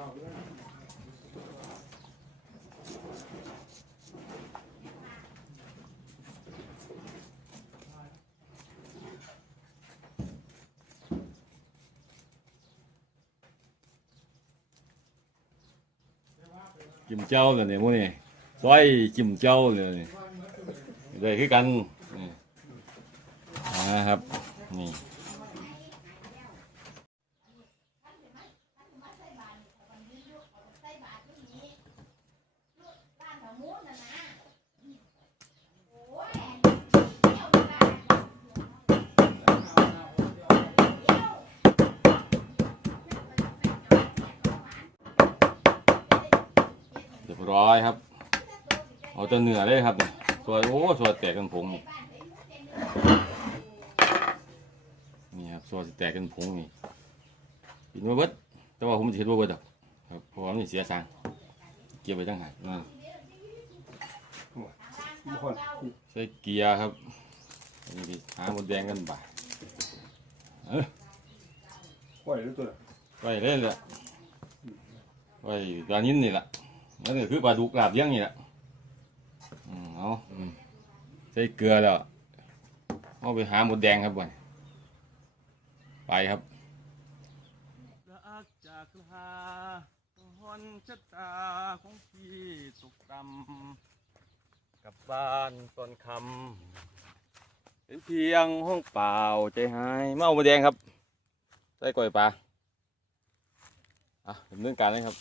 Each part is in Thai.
จิ้มเจ้าเลยเนี่ยมื้อนี้ซอยจิ้มเจ้าเลยนี่เลยคือกันนี่นะครับนี่ เรียบร้อยครับ เอาแต่เนื้อเลยครับเนี่ยสวยโอ้สวยแตกกันผงนี่นี่ครับสวยสิแตกกันผงนี่กินมาเบิดแต่ว่าผมจะเห็นว่าเบิดดอกครับเพราะว่ามันสิเสียสางเก็บไว้ตั้งหากนั่นทุกคนใส่เกียร์ครับอันนี้ไปหาหมดแดงกันบ่ายเออปล่อยแล้วตัวน่ะไว้เลยแหละไว้ปลานิ้นนี่แหละ นั่นก็คือปลาดุกลาบเลี้ยงนี่แหละอืมเอาใส่เกลือแล้วเอาไปหาหมดแดงครับบ่อยไปครับรักจากลาหอนชะตาของพี่ตกต่ำกลับบ้านตอนคำเป็นเพียงห้องเปล่าใจหายเมาหมดแดงครับใส่กล้วยปลาอะดำเนินการเลยครับ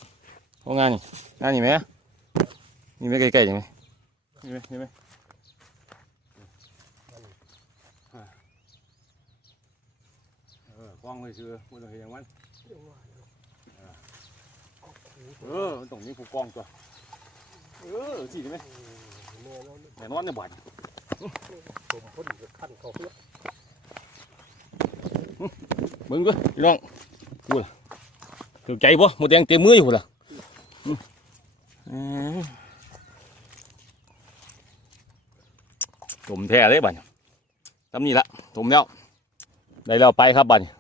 ห้องงานนี่งานนี่ไหมนี่ไหมใกล้ๆยังไหมนี่ไหมนี่ไหมเออกล้องเลยชื่อมันต้องเห็นอย่างมันเออมันต้องมีผู้กองตัวเออสิได้ไหมแม่เราแน่นอนเนี่ยบ่อยผมพ่นขั้นเขาเพื่อมึงด้วยพี่น้องกูล่ะถูกใจปะหมดแดงเต็มมืออยู่ล่ะอืมอืม ต้มแท้เลยบัดนี้ทำนี่ละต้มแล้ว ได้แล้วไปครับบัดนี้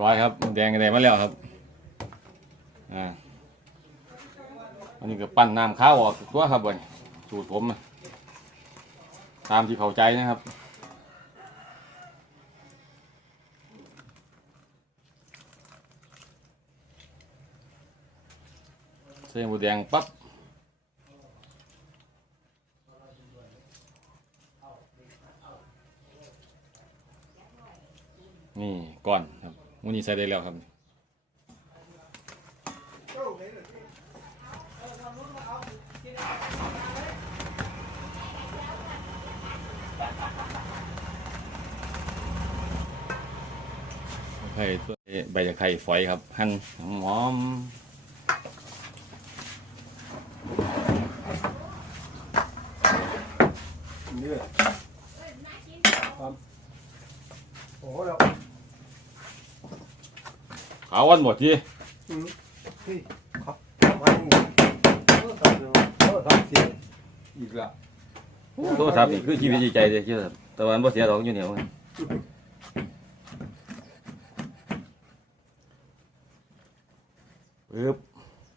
ร้อยครับ แดงกันได้มาแล้วครับ อ่า อันนี้ก็ปั้นน้ำข้าวออกตัวครับบัดนี้สูตรผมนะตามที่เข้าใจนะครับใส่หมูแดงปั๊บนี่ก่อนครับมูนี้ใส่ได้แล้วครับ ข่ตัวใบตะไคร้ฝอยครับ หั่นหอมนี่เลยครับโอ้เราขาววันหมดทีอืมพี่ครับวันนี้เออทำเดี๋ยวเออทำเสียอีกละโทรศัพท์นี่คือชีวิตจิตใจเลยเชื่อครับแต่วันบ่เสียดอกอยู่เหนียว ปึ๊บ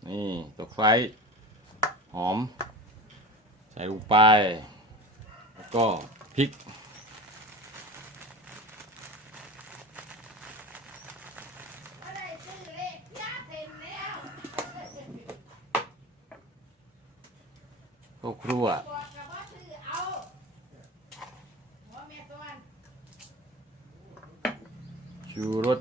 นี่ตะไคร้หอม ใส่ลงไป แล้วก็พริก ข้าวครัวชูรส